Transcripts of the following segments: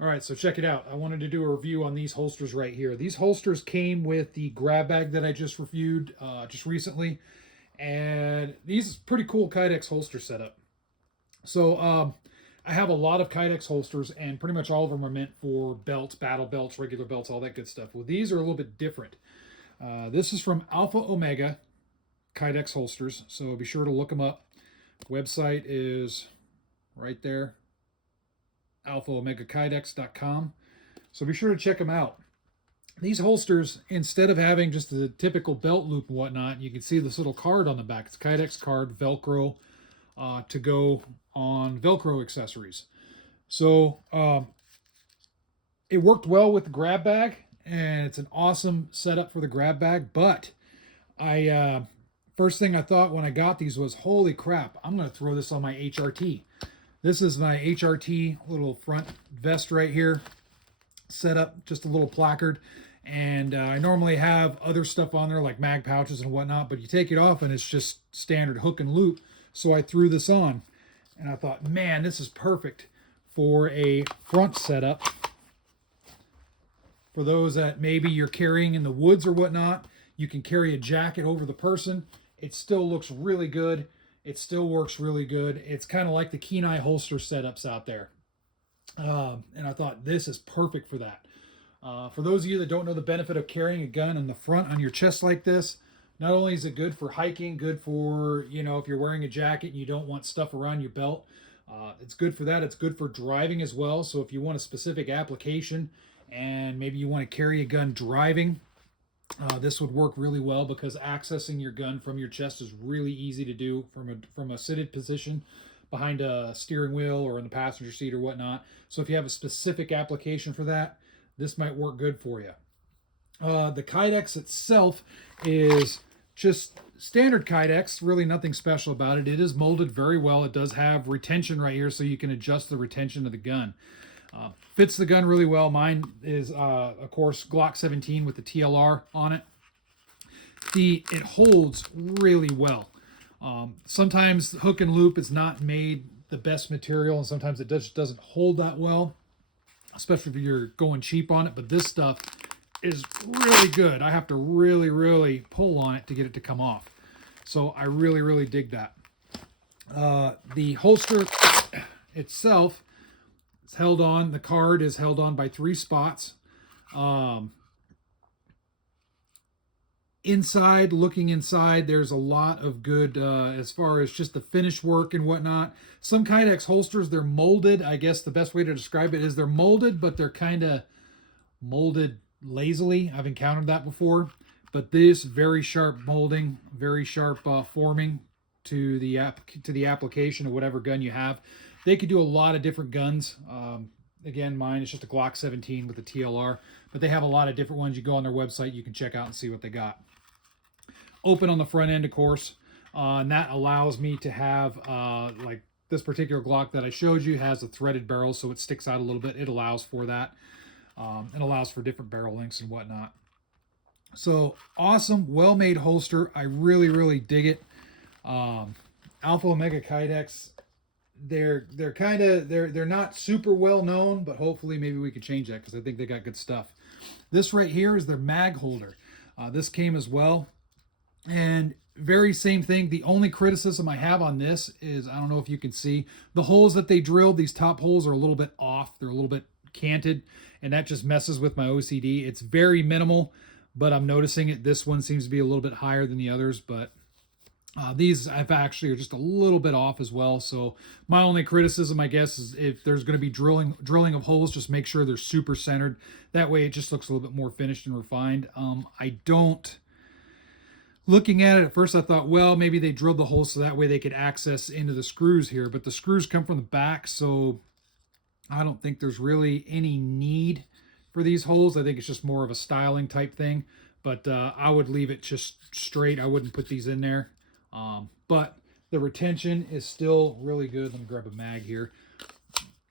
All right, so check it out. I wanted to do a review on these holsters right here. These holsters came with the grab bag that I just reviewed just recently, and these is pretty cool Kydex holster setup. So I have a lot of Kydex holsters, and pretty much all of them are meant for belts, battle belts, regular belts, all that good stuff. Well, these are a little bit different. This is from Alpha Omega Kydex holsters, so be sure to look them up. Website is right there, alphaomegakydex.com. So be sure to check them out. These holsters, instead of having just the typical belt loop and whatnot, you can see this little card on the back. It's Kydex card, Velcro, to go on Velcro accessories. So it worked well with the grab bag, and it's an awesome setup for the grab bag. But I first thing I thought when I got these was, holy crap, I'm going to throw this on my HRT. This is my HRT little front vest right here, set up, just a little placard. And I normally have other stuff on there like mag pouches and whatnot, but you take it off and it's just standard hook and loop. So I threw this on and I thought, man, this is perfect for a front setup. For those that maybe you're carrying in the woods or whatnot, you can carry a jacket over the person. It still looks really good. It still works really good. It's kind of like the Kenai holster setups out there. And I thought this is perfect for that. For those of you that don't know the benefit of carrying a gun in the front on your chest like this, not only is it good for hiking, good for, if you're wearing a jacket and you don't want stuff around your belt, it's good for that. It's good for driving as well. So if you want a specific application and maybe you want to carry a gun driving, this would work really well because accessing your gun from your chest is really easy to do from a seated position behind a steering wheel or in the passenger seat or whatnot. So if you have a specific application for that, this might work good for you. The Kydex itself is just standard Kydex, really nothing special about it. It is molded very well. It does have retention right here so you can adjust the retention of the gun. Fits the gun really well. Mine is, of course, Glock 17 with the TLR on it. It holds really well. Sometimes hook and loop is not made the best material, and sometimes it just doesn't hold that well, especially if you're going cheap on it. But this stuff is really good. I have to really, really pull on it to get it to come off. So I really, really dig that. The holster itself is held on. The card is held on by 3 spots. Inside, looking inside, there's a lot of good as far as just the finish work and whatnot. Some Kydex holsters, they're molded. I guess the best way to describe it is they're molded, but they're kind of molded lazily. I've encountered that before. But this very sharp molding, very sharp forming to the application of whatever gun you have. They could do a lot of different guns. Again, mine is just a Glock 17 with a TLR, but they have a lot of different ones. You go on their website, you can check out and see what they got. Open on the front end, of course, and that allows me to have, like this particular Glock that I showed you has a threaded barrel, so it sticks out a little bit. It allows for that. It allows for different barrel lengths and whatnot. So awesome, well-made holster. I really, really dig it. Alpha Omega Kydex. They're not super well known, but hopefully maybe we could change that because I think they got good stuff. This right here is their mag holder. This came as well, and very same thing. The only criticism I have on this is, I don't know if you can see, the holes that they drilled, these top holes are a little bit off. They're a little bit canted, and that just messes with my OCD. It's very minimal, but I'm noticing it. This one seems to be a little bit higher than the others, but these I've actually are just a little bit off as well. So my only criticism, I guess, is if there's going to be drilling of holes, just make sure they're super centered. That way it just looks a little bit more finished and refined. Looking at it at first, I thought, well, maybe they drilled the holes so that way they could access into the screws here. But the screws come from the back, so I don't think there's really any need for these holes. I think it's just more of a styling type thing. But I would leave it just straight. I wouldn't put these in there. But the retention is still really good. Let me grab a mag here.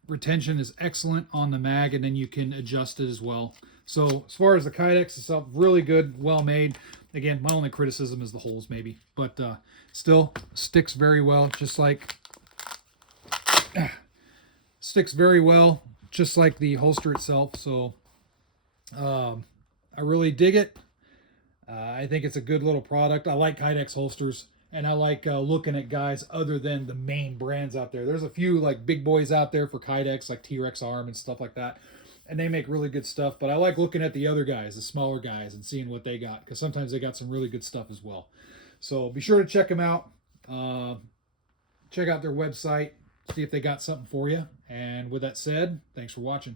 Retention is excellent on the mag, and then you can adjust it as well. So as far as the Kydex itself, really good, well made. Again, my only criticism is the holes maybe, but still sticks very well, just like sticks very well. just like the holster itself. So I really dig it. I think it's a good little product. I like Kydex holsters, and I like looking at guys other than the main brands out there. There's a few like big boys out there for Kydex, like T-Rex Arm and stuff like that, and they make really good stuff. But I like looking at the other guys, the smaller guys, and seeing what they got, because sometimes they got some really good stuff as well. So be sure to check them out. Check out their website, see if they got something for you. And with that said, thanks for watching.